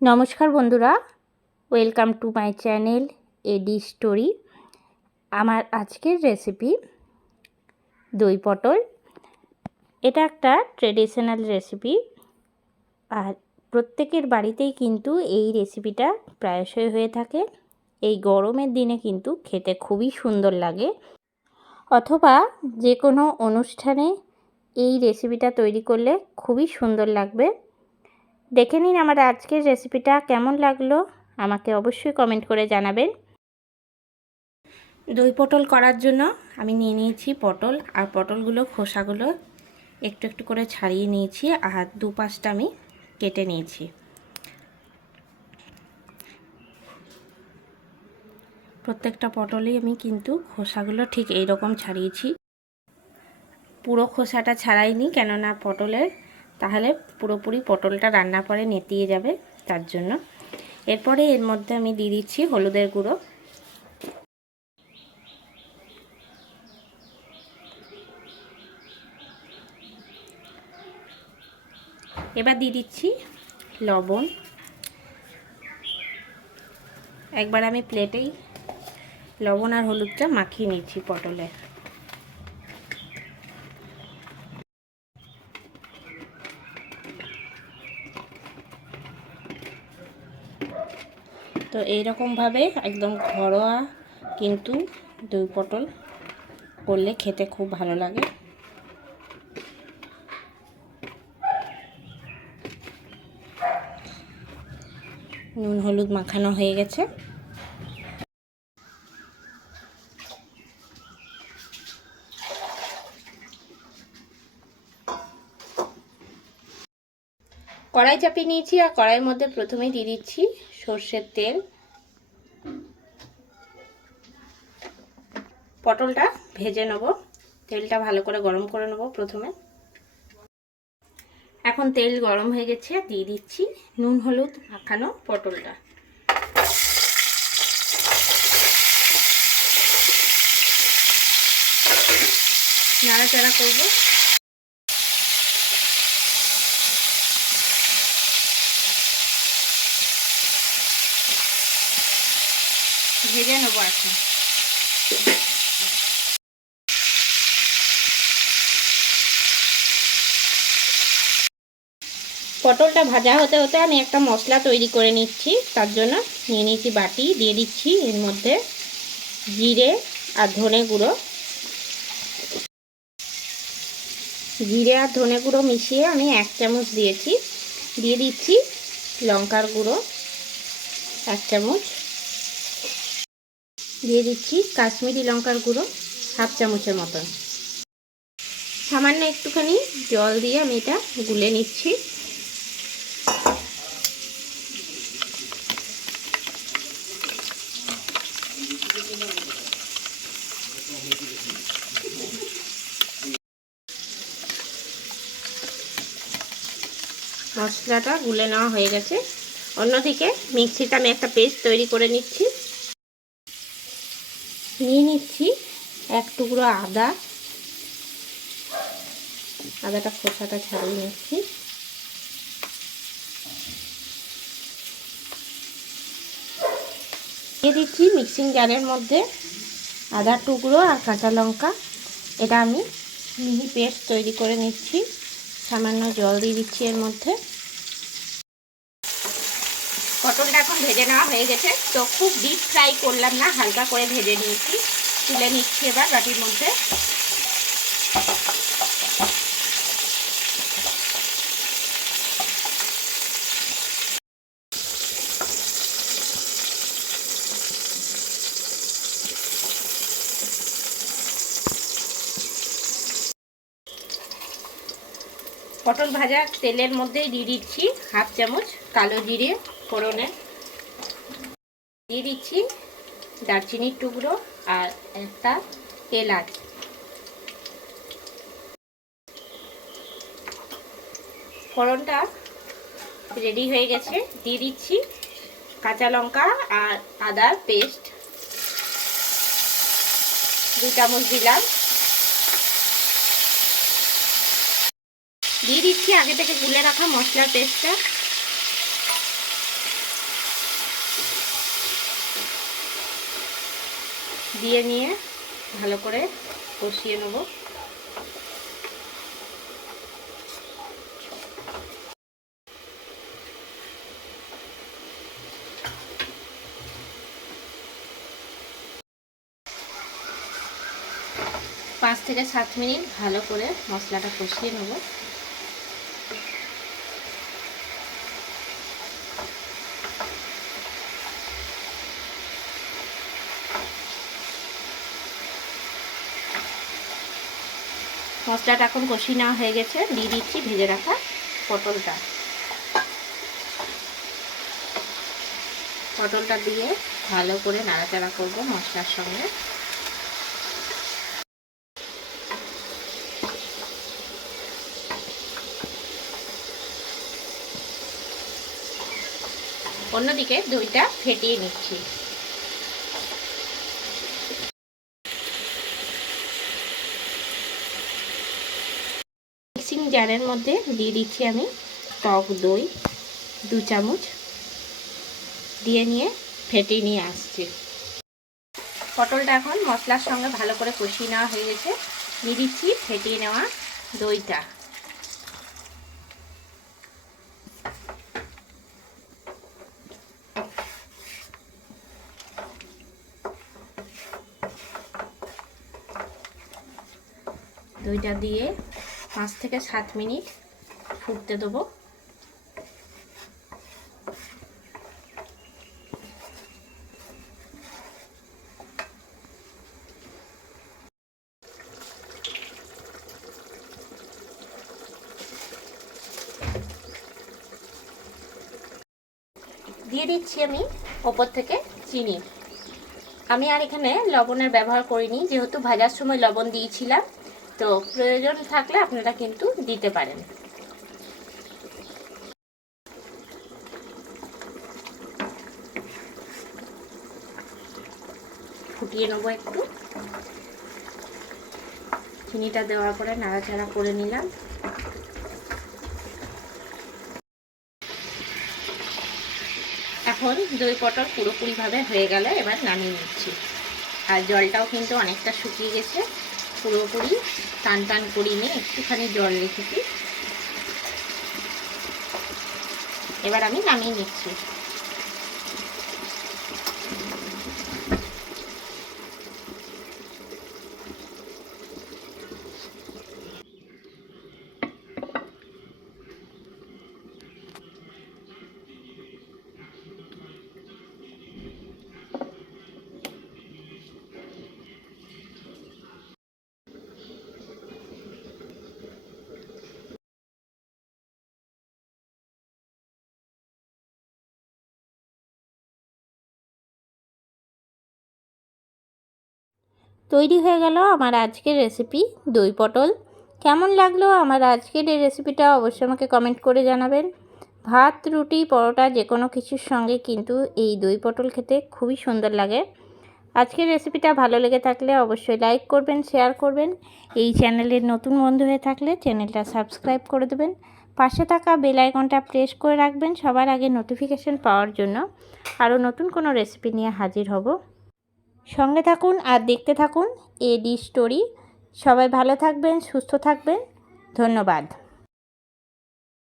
নমস্কার বন্ধুরা, welcome to my channel AD story. আমার আজকের রেসিপি দই পটল। এটা একটা ট্রেডিশনাল রেসিপি, আর প্রত্যেকের বাড়িতেই কিন্তু এই রেসিপিটা প্রায়শই হয়ে থাকে। এই গরমের দিনে কিন্তু খেতে খুবই সুন্দর লাগে, অথবা যে কোনো অনুষ্ঠানে এই রেসিপিটা তৈরি করলে খুবই সুন্দর লাগবে। দেখে নিন আমার আজকের রেসিপিটা কেমন লাগলো, আমাকে অবশ্যই কমেন্ট করে জানাবেন। দই পটল করার জন্য আমি নিয়ে নিয়েছি পটল, আর পটলগুলো খোসাগুলো একটু একটু করে ছাড়িয়ে নিয়েছি, আর দুপাশটা আমি কেটে নিয়েছি। প্রত্যেকটা পটলেই আমি কিন্তু খোসাগুলো ঠিক এই রকম ছাড়িয়েছি। পুরো খোসাটা ছাড়াইনি, কেননা পটলের তাহলে পুরোপুরি পটলটা রান্না পরে নেতিয়ে যাবে, তার জন্য। এরপরে এর মধ্যে আমি দিয়ে দিচ্ছি হলুদের গুঁড়ো, এবার দিয়ে দিচ্ছি লবণ। একবার আমি প্লেটেই লবণ আর হলুদটা মাখিয়ে নিচ্ছি পটলে। তো এইরকমভাবে একদম ঘরোয়া কিন্তু দই পটল করলে খেতে খুব ভালো লাগে। নুন হলুদ মাখানো হয়ে গেছে। কড়াই চাপিয়ে নিয়েছি, আর কড়াইয়ের মধ্যে প্রথমেই দিয়ে দিচ্ছি সর্ষের তেল। পটলটা ভেজে নেব, তেলটা ভালো করে গরম করে নেব প্রথমে। এখন তেল গরম হয়ে গেছে, দিয়ে দিচ্ছি নুন হলুদ মাখানো পটলটা। নাড়াচাড়া করব। ভেজে নেব এখন। পটলটা ভাজা হতে হতে আমি একটা মশলা তৈরি করে নিচ্ছি। তার জন্য নিয়ে নিয়েছি বাটি, দিয়ে দিচ্ছি এর মধ্যে জিরে আর ধনে গুঁড়ো। জিরে আর ধনে গুঁড়ো মিশিয়ে আমি 1 চামচ দিয়েছি। দিয়ে দিচ্ছি লঙ্কার গুঁড়ো 1 চামচ। দিয়ে দিচ্ছি কাশ্মীরি লঙ্কার গুঁড়ো 1/2 চামচের মতন। সামান্য একটুখানি জল দিয়ে আমি এটা গুলে নিচ্ছি। মশলাটা গুলে নেওয়া হয়ে গেছে। অন্যদিকে মিক্সিতে আমি একটা পেস্ট তৈরি করে নিচ্ছি। নিয়ে নিচ্ছি 1 টুকরো আদা, আদাটা খোসাটা ছাড়িয়ে নিচ্ছি। দিয়ে দিচ্ছি মিক্সিং জারের মধ্যে আদার টুকরো আর কাঁচা লঙ্কা। এটা আমি মিহি পেস্ট তৈরি করে নিচ্ছি। সামান্য জল দিয়ে দিচ্ছি এর মধ্যে। পটলটা এখন ভেজে নেওয়া হয়ে গেছে, তো খুব ডিপ ফ্রাই করলাম না, হালকা করে ভেজে নিয়েছি। তুলে নিচ্ছি এবার বাটির মধ্যে। পটল ভাজা তেলের মধ্যেই দিয়ে দিচ্ছি 1/2 চামচ কালো জিরে ফোড়নে। দিয়ে দিচ্ছি দারচিনির টুকরো আর একটা এলাচ। ফোড়নটা রেডি হয়ে গেছে। দিয়ে দিচ্ছি কাঁচা লঙ্কা আর আদার পেস্ট 2 চামচ দিলাম। দিয়ে দিচ্ছি আগে থেকে গুলে রাখা মশলার পেস্টটা। দিয়ে নিয়ে ভালো করে কষিয়ে নেব। পাঁচ থেকে 7 মিনিট ভালো করে মশলাটা কষিয়ে নেব। মশলাটা এখন কষিয়ে নেওয়া হয়ে গেছে, দিয়ে দিচ্ছি ভেজে রাখা পটলটা। পটলটা দিয়ে ভালো করে নাড়াচাড়া করব মশলার সঙ্গে। অন্যদিকে দইটা ফেটিয়ে নিচ্ছি। মিক্সিং জারের মধ্যে দিয়ে দিচ্ছি আমি টক দই 2 চামচ, দিয়ে নিয়ে ফেটিয়ে নিয়ে আসছি। পটলটা এখন মশলার সঙ্গে ভালো করে কষিয়ে নেওয়া হয়ে গেছে, দিয়ে দিচ্ছি ফেটিয়ে নেওয়া দইটা। দইটা দিয়ে 5 থেকে 7 মিনিট ফুটতে দেবো। দিয়ে দিচ্ছি আমি ওপর থেকে চিনি। আমি আর এখানে লবণের ব্যবহার করিনি, যেহেতু ভাজার সময় লবণ দিয়েছিলাম, তো প্রয়োজন থাকলে আপনারা কিন্তু দিতে পারেন। ফুটিয়ে নেবো একটু। চিনিটা দেওয়ার পরে নাড়াচাড়া করে নিলাম। এখন দই পটল পুরোপুরিভাবে হয়ে গেল, এবার নামিয়ে নিচ্ছি। আর জলটাও কিন্তু অনেকটা শুকিয়ে গেছে, পুরোপুরি টান টান করিনি, একটুখানি জল রেখেছি। এবার আমি নামিয়ে নিচ্ছি। তৈরি হয়ে গেল আমার আজকের রেসিপি দই পটল। কেমন লাগলো আমার আজকের এই রেসিপিটা অবশ্যই আমাকে কমেন্ট করে জানাবেন। ভাত, রুটি, পরোটা যে কোনো কিছুর সঙ্গে কিন্তু এই দই পটল খেতে খুবই সুন্দর লাগে। আজকের রেসিপিটা ভালো লেগে থাকলে অবশ্যই লাইক করবেন, শেয়ার করবেন। এই চ্যানেলের নতুন বন্ধু হয়ে থাকলে চ্যানেলটা সাবস্ক্রাইব করে দেবেন। পাশে থাকা বেল আইকনটা প্রেস করে রাখবেন সবার আগে নোটিফিকেশন পাওয়ার জন্য। আরও নতুন কোনো রেসিপি নিয়ে হাজির হব। সঙ্গে থাকুন আর দেখতে থাকুন এডি স্টোরি। সবাই ভালো থাকবেন, সুস্থ থাকবেন। ধন্যবাদ।